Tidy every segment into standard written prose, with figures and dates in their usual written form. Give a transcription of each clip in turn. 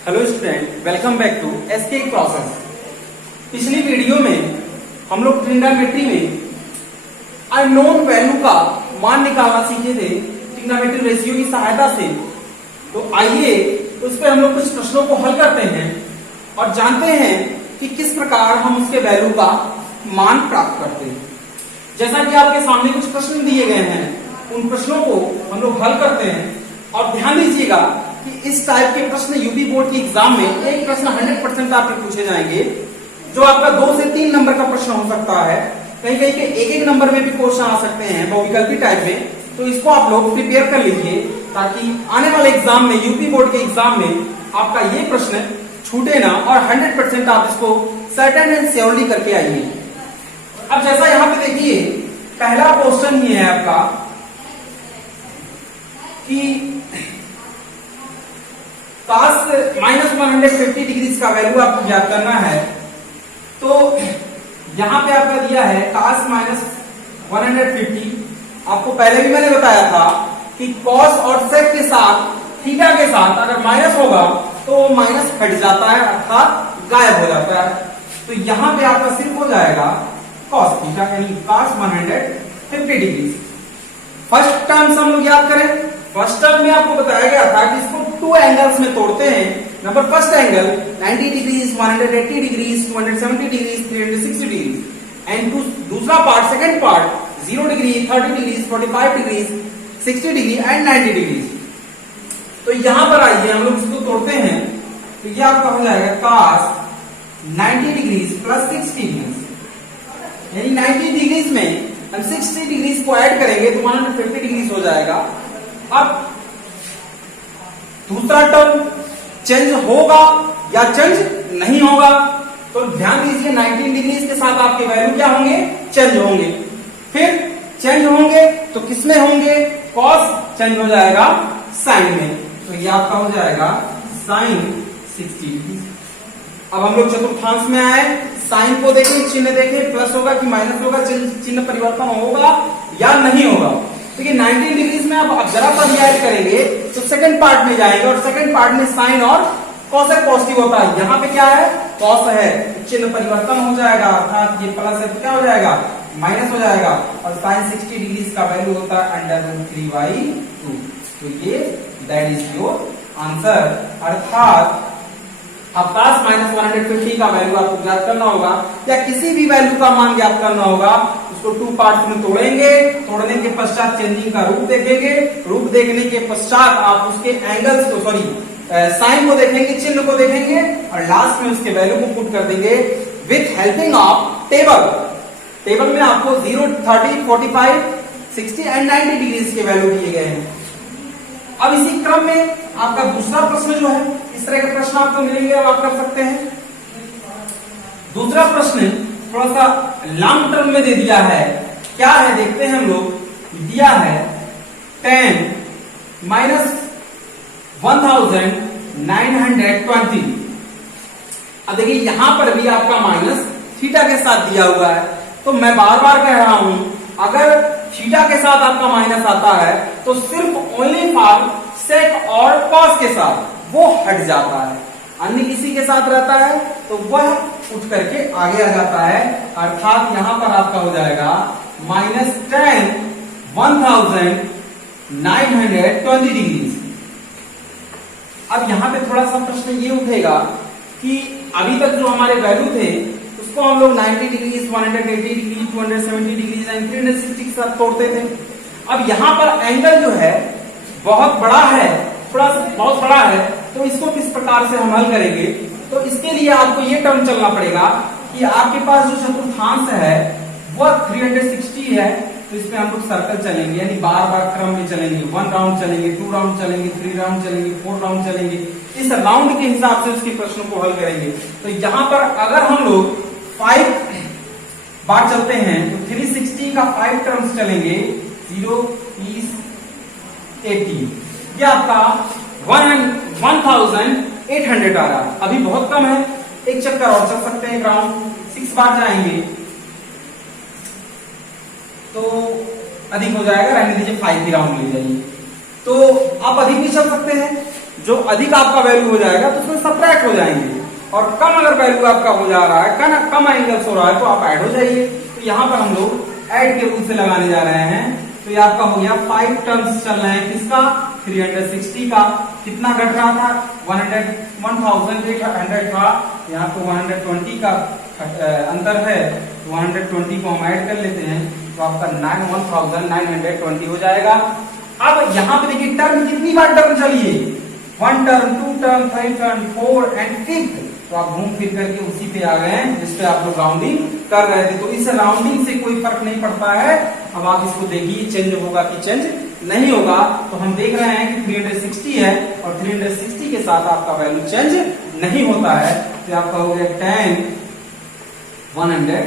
Hello student, welcome back to SK classes. पिछली video में हम लोग ट्रिग्नोमेट्री में अननोन वैल्यू का मान निकालना सीखे थे ट्रिग्नोमेट्री रेशियो की सहायता से। तो आइए उस पर हम लोग कुछ प्रश्नों को हल करते हैं और जानते हैं कि किस प्रकार हम उसके वैल्यू का मान प्राप्त करते हैं। जैसा कि आपके सामने कुछ प्रश्न दिए गए हैं, उन प्रश्नों को हम लोग हल करते हैं। और ध्यान दीजिएगा कि इस टाइप के प्रश्न यूपी बोर्ड के एग्जाम में एक प्रश्न 100% आपके पूछे जाएंगे, जो आपका 2 से 3 नंबर का प्रश्न हो सकता है। कहीं कहीं के एक नंबर में भी क्वेश्चन आ सकते हैं बहुविकल्पी टाइप में। तो इसको आप लोग प्रिपेयर कर लीजिए ताकि आने वाले एग्जाम में, यूपी बोर्ड के एग्जाम में आपका ये प्रश्न छूटे ना और 100% आप इसको सर्टेन एंड श्योरली करके आइए। अब जैसा यहां पे देखिए, पहला क्वेश्चन ये है आपका कि cos -150 डिग्री का वैल्यू आपको ज्ञात करना है। तो यहां पे आपका दिया है cos -150। आपको पहले भी मैंने बताया था कि cos और sec के साथ, थीटा के साथ अगर माइनस होगा तो वो माइनस हट जाता है, अर्थात गायब हो जाता है। तो यहां पे आपका सिर्फ हो जाएगा cos थीटा यानी cos 150 डिग्री। फर्स्ट टर्म हम लोग याद करें। फर्स्ट टर्म में आपको बताया गया था कि इसको 2 एंगल्स में तोड़ते हैं। Number first angle 90 degree, 180 degree, 270 degree, 360 degree. And दूसरा part, second part 0 degree, 30 degree, 45 degree, 60 degree and 90 degree. तो यहां पर आइए हम लोग इसको तोड़ते हैं। तो ये आपका हो जाएगा cos 90 डिग्री प्लस 60 डिग्री, यानी 90 डिग्री में हम 60 डिग्री को ऐड करेंगे तो 150 डिग्री हो जाएगा। अब दूसरा टर्म चेंज होगा या चेंज नहीं होगा, तो ध्यान दीजिए 90 डिग्री के साथ आपके वैल्यू क्या होंगे, चेंज होंगे। फिर चेंज होंगे तो किसमें होंगे, कॉस चेंज हो जाएगा साइन में। तो ये आपका हो जाएगा साइन 60 डिग्री। अब हम लोग चतुर्थांश में आए, साइन को देखें, चिन्ह देखें, प्लस होगा कि माइनस होगा, चिन्ह परिवर्तन होगा या नहीं होगा। देखिए 90 डिग्री में अब जरा सा ऐड करेंगे तो सेकंड पार्ट में जाएंगे और सेकंड पार्ट में साइन और कॉस पॉजिटिव होता है। यहाँ पे क्या है, कॉस है, चिन्ह परिवर्तन हो जाएगा, अर्थात ये प्लस है तो क्या हो जाएगा, माइनस हो जाएगा। और साइन 60 डिग्री का वैल्यू होता है √3/2। तो ये दैट इज योर आंसर। अर्थात अब cos -150 का वैल्यू आपको ज्ञात करना होगा या किसी भी वैल्यू का मान ज्ञात करना होगा। उसको 2 पार्ट्स में तोड़ेंगे, तोड़ने के पश्चात चेंजिंग का रूप देखेंगे, रूप देखने के पश्चात आप उसके एंगल्स को, साइन को देखेंगे, चिन्ह को देखेंगे और लास्ट में उसके वैल्यू को पुट कर देंगे with helping of table. Table में आपको 0, 30, 45, 60 एंड 90 डिग्री के वैल्यू दिए गए हैं। अब इसी क्रम में आपका दूसरा प्रश्न जो है, इस तरह के प्रश्न आपको मिलेंगे और आप कर सकते हैं। दूसरा प्रश्न थोड़ा सा लॉन्ग टर्म में दे दिया है, क्या है देखते हैं हम लोग। दिया है 10 - 1920। अब देखिए यहां पर भी आपका माइनस थीटा के साथ दिया हुआ है। तो मैं बार बार कह रहा हूं, अगर थीटा के साथ आपका माइनस आता है तो सिर्फ ओनली फॉर सेक और कॉस के साथ वो हट जाता है, अन्य किसी के साथ रहता है तो वह उठ करके आगे आ जाता है। अर्थात यहां पर आपका हो जाएगा -10 1920 डिग्री। अब यहां पे थोड़ा सा प्रश्न ये उठेगा कि अभी तक जो हमारे वैल्यू थे उसको हम लोग 90 डिग्री, 180 डिग्री, 270 डिग्री एंड 360 के साथ तोड़ते थे। अब यहां पर एंगल जो है बहुत बड़ा है, बहुत बड़ा है, तो इसको किस प्रकार से हम हल करेंगे। तो इसके लिए आपको ये टर्म चलना पड़ेगा कि आपके पास जो चतुर्थांश है वह 360 है। तो इसमें हम लोग सर्कल चलेंगे, यानी बार बार क्रम में चलेंगे। 1 राउंड चलेंगे, 2 राउंड चलेंगे, 3 राउंड चलेंगे, 4 राउंड चलेंगे। इस राउंड के हिसाब से उसके प्रश्न को हल करेंगे। तो यहां पर अगर हम लोग 5 बार चलते हैं तो 360 का 5 टर्म्स चलेंगे, 0, 30, 80। ये आपका 1800 आ रहा। अभी बहुत कम है, एक चक्कर और चल सकते हैं, राउंड 6 बार जाएंगे तो अधिक हो जाएगा, रहने दीजिए 5 ही राउंड ले जाइए। तो आप अधिक भी चल सकते हैं, जो अधिक आपका वैल्यू हो जाएगा तो उसमें सब्ट्रैक्ट हो जाएंगे, और कम अगर वैल्यू आपका हो जा रहा है, कम एंगल्स हो रहा है, तो आप ऐड हो जाइए। तो यहाँ पर हम लोग ऐड के रूप से लगाने जा रहे हैं। तो ये आपका हो गया 5 टर्म्स चल रहे हैं किसका, 360 का। कितना घट रहा था, 1800 था, यहाँ पे 120 का अंतर है, तो 120 को हम ऐड कर लेते हैं, तो आपका 1920 हो जाएगा। अब यहाँ पे देखिए टर्म कितनी बार टर्म चलिए, 1 टर्म, 2 टर्म, 3 टर्म, 4 एंड 5, तो आप घूम फिर करके उसी पे आ गए हैं जिसपे आप लोग राउंडिंग कर रहे थे। तो इस राउंडिंग से कोई फर्क नहीं पड़ता है। अब आप इसको देखिए चेंज होगा कि चेंज नहीं होगा। तो हम देख रहे हैं कि 360 है और 360 के साथ आपका वैल्यू चेंज नहीं होता है। तो आपका हो गया 10 120।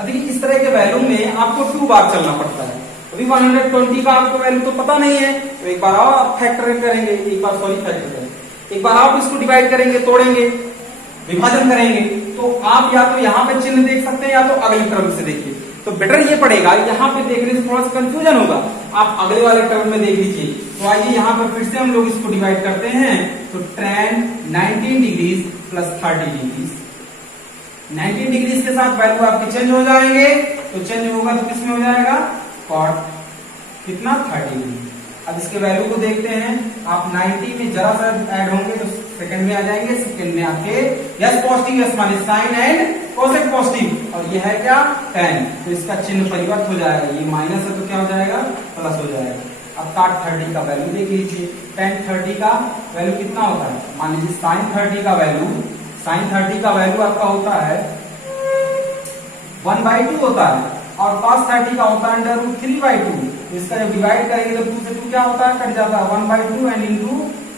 अब देखिए इस तरह के वैल्यू में आपको 2 बार चलना पड़ता है। अभी 120 का आपको वैल्यू तो पता नहीं है, तो एक बार और आप फैक्टर करेंगे, एक बार आप इसको डिवाइड करेंगे, तोड़ेंगे, विभाजन करेंगे। तो आप या तो यहाँ पे चिन्ह देख सकते हैं या तो अगली टर्म से देखिए। तो बेटर ये पड़ेगा, यहाँ पे देखने से थोड़ा सा कंफ्यूजन होगा, आप अगले वाले टर्म में देख लीजिए। तो आइए यहाँ पर फिर से हम लोग इसको डिवाइड करते हैं। तो tan 19 degrees plus 30 degrees, 19 degrees के साथ वैल्यू आपके चेंज हो जाएंगे। तो चेंज होगा तो किसमें हो जाएगा, cot कितना 30 डिग्री। अब इसके वैल्यू को देखते हैं, आप 90 में जरा सा ऐड होंगे तो सेकंड में आ जाएंगे, सेकंड में आपके yes positive yes minus sine and cosec positive, और ये है क्या tan। तो इसका चिन्ह परिवर्तन हो जाएगा, ये माइनस है तो क्या हो जाएगा, प्लस हो जाएगा। अब cot 30 का वैल्यू देख लीजिए, tan 30 का वैल्यू कितना होता है, मान लीजिए sin 30 का वैल्यू आपका होता है 1/2 होता है, और cos 30 का होता है √3/2। इसका जब डिवाइड करेंगे तो 2 से 2 क्या होता है, कट जाता है, 1/2 एंड इंटू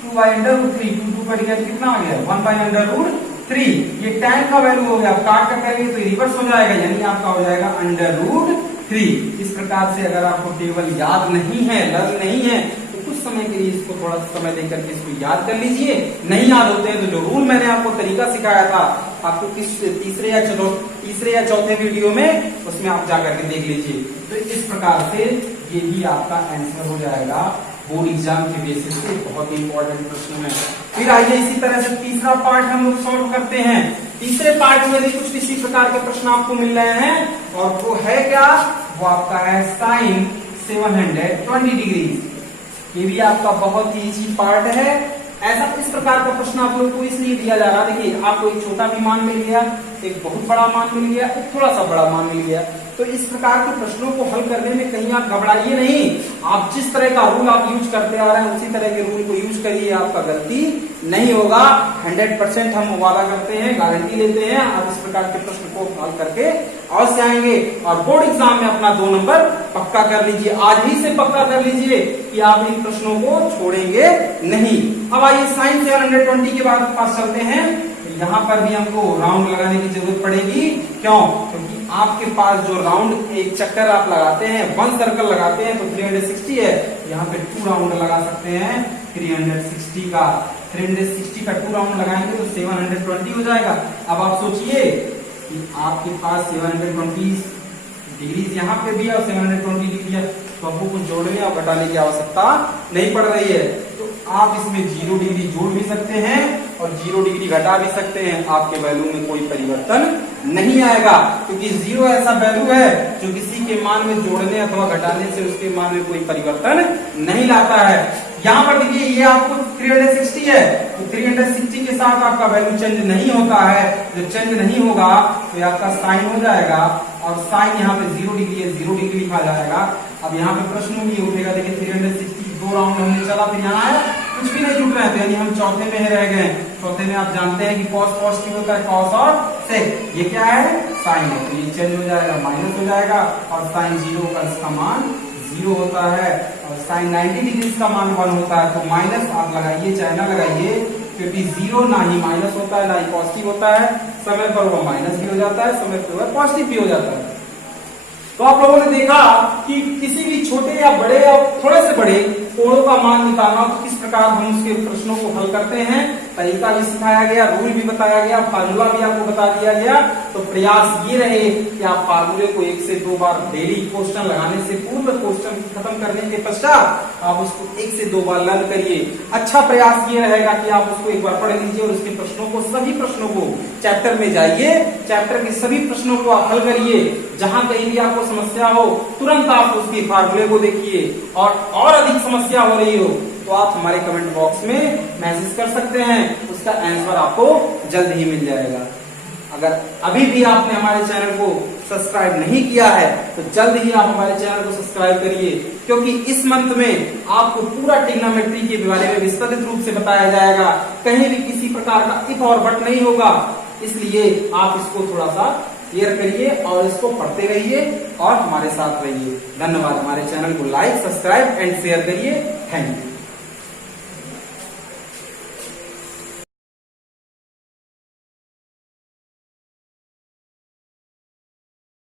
2/√3, 2 कट गया कितना आ गया 1/√3। ये tan का वैल्यू हो गया। आप काट कर करेंगे तो रिवर्स हो जाएगा, यानी आपका हो जाएगा √3। इस प्रकार से अगर आपको टेबल याद नहीं है, लर्न नहीं है, तो कुछ समय के लिए इसको थोड़ा समय देकर के इसको याद कर लीजिए। नहीं याद होते हैं तो जो रूल मैंने आपको तरीका सिखाया था, आपको किस तीसरे या चौथे वीडियो में, उसमें आप जाकर के देख लीजिए। तो इस प्रकार से ये भी आपका आंसर हो जाएगा बोर्ड एग्जाम के बेसिस पे, बहुत ही इंपॉर्टेंट प्रश्न है। फिर आइए इसी तरह से तीसरा पार्ट हम लोग सॉल्व करते हैं। तीसरे पार्ट में भी कुछ इसी प्रकार के प्रश्न आपको मिल रहे हैं, और वो है क्या, वो आपका है साइन 720 डिग्री। ये भी आपका बहुत ही इजी पार्ट है। ऐसा इस प्रकार का प्रश्न आप लोग को इसलिए दिया जा रहा है, देखिए आपको एक छोटा भी मान मिल गया, एक बहुत बड़ा मान मिल गया, एक थोड़ा सा बड़ा मान मिल गया। तो इस प्रकार के प्रश्नों को हल करने में कहीं आप घबराइए नहीं। आप जिस तरह का रूल आप यूज करते आ रहे हैं उसी तरह के रूल को यूज करिए, आपका गलती नहीं होगा। 100% हम वादा करते हैं, गारंटी लेते हैं, आप इस प्रकार के प्रश्न को हल करके अवश्य आएंगे, और बोर्ड एग्जाम में अपना 2 नंबर पक्का कर लीजिए। आज ही से पक्का कर लीजिए कि आप इन प्रश्नों को छोड़ेंगे नहीं। अब आइए साइन 720 के बाद पास चलते हैं। यहाँ पर भी हमको राउंड लगाने की जरूरत पड़ेगी। क्यों? क्योंकि आपके पास जो राउंड एक चक्कर आप लगाते हैं, 1 सर्कल लगाते हैं, तो 360 है, यहाँ पे 2 राउंड लगा सकते हैं 360 का। 360 का 2 राउंड लगाएंगे तो 720 हो जाएगा। अब आप सोचिए कि आपके पास 720 डिग्री यहाँ पे भी है और 720 डिग्री है, तो आपको कुछ जोड़ने और घटाने की आवश्यकता नहीं पड़ रही है। तो आप इसमें 0 डिग्री जोड़ भी सकते हैं और 0 डिग्री घटा भी सकते हैं, आपके वैल्यू में कोई परिवर्तन नहीं आएगा, क्योंकि 0 ऐसा वैल्यू है जो किसी के मान में जोड़ने अथवा घटाने से उसके मान में कोई परिवर्तन नहीं लाता है। यहाँ पर देखिए ये आपको 360 है, तो 360 के साथ आपका वैल्यू चेंज नहीं होता है। जो चेंज नहीं होगा तो आपका साइन हो जाएगा, और साइन यहाँ पे 0 डिग्री है, 0 डिग्री लिखा जाएगा। अब यहाँ पे प्रश्न भी उठेगा, देखिए 360 2 राउंड हमने चला, फिर यहाँ आया कुछ भी नहीं जुट रहे थे, यानी हम चौथे में ही रह गए। चौथे में आप जानते हैं कि कॉस पॉजिटिव होता है, कॉस और सेक, ये क्या है साइन है, तो ये चेंज हो जाएगा, माइनस हो जाएगा, और साइन 0 का इसका मान 0 होता है, और साइन 90 डिग्री का मान 1 होता है। तो माइनस आप लगाइए चाहे ना लगाइए, क्योंकि 0 ना ही माइनस होता है ना ही पॉजिटिव होता है, समय पर वो माइनस भी हो जाता है, समय पर वह पॉजिटिव भी हो जाता है। तो आप लोगों ने देखा कि किसी भी छोटे या बड़े या थोड़े से बड़े कोणों का मान निकालना हो तो किस प्रकार हम उसके प्रश्नों को हल करते हैं, तरीका भी सिखाया गया, रूल भी बताया गया, फार्मूला भी आपको बता दिया गया। तो प्रयास ये रहे कि आप फार्मूले को 1 से 2 बार डेली क्वेश्चन लगाने से पूर्व, क्वेश्चन खत्म करने के पश्चात आप उसको 1 से 2 बार लर्न करिए। अच्छा प्रयास ये रहेगा कि आप उसको एक बार पढ़ लीजिए और उसके प्रश्नों को, सभी प्रश्नों को, चैप्टर में जाइए, चैप्टर के सभी प्रश्नों को आप हल करिए। जहां कहीं भी आपको समस्या हो तुरंत आप उसके फार्मूले को देखिए, और अधिक समस्या हो रही हो तो आप हमारे कमेंट बॉक्स में मैसेज कर सकते हैं, उसका आंसर आपको जल्द ही मिल जाएगा। अगर अभी भी आपने हमारे चैनल को सब्सक्राइब नहीं किया है तो जल्द ही आप हमारे चैनल को सब्सक्राइब करिए, क्योंकि इस मंथ में आपको पूरा ट्रिग्नोमेट्री के बारे में विस्तारित रूप से बताया जाएगा। कहीं भी किसी प्रकार का इफ और बट नहीं होगा, इसलिए आप इसको थोड़ा सा क्लियर करिए और इसको पढ़ते रहिए और हमारे साथ रहिए। धन्यवाद। हमारे चैनल को लाइक, सब्सक्राइब एंड शेयर करिए। Thank you.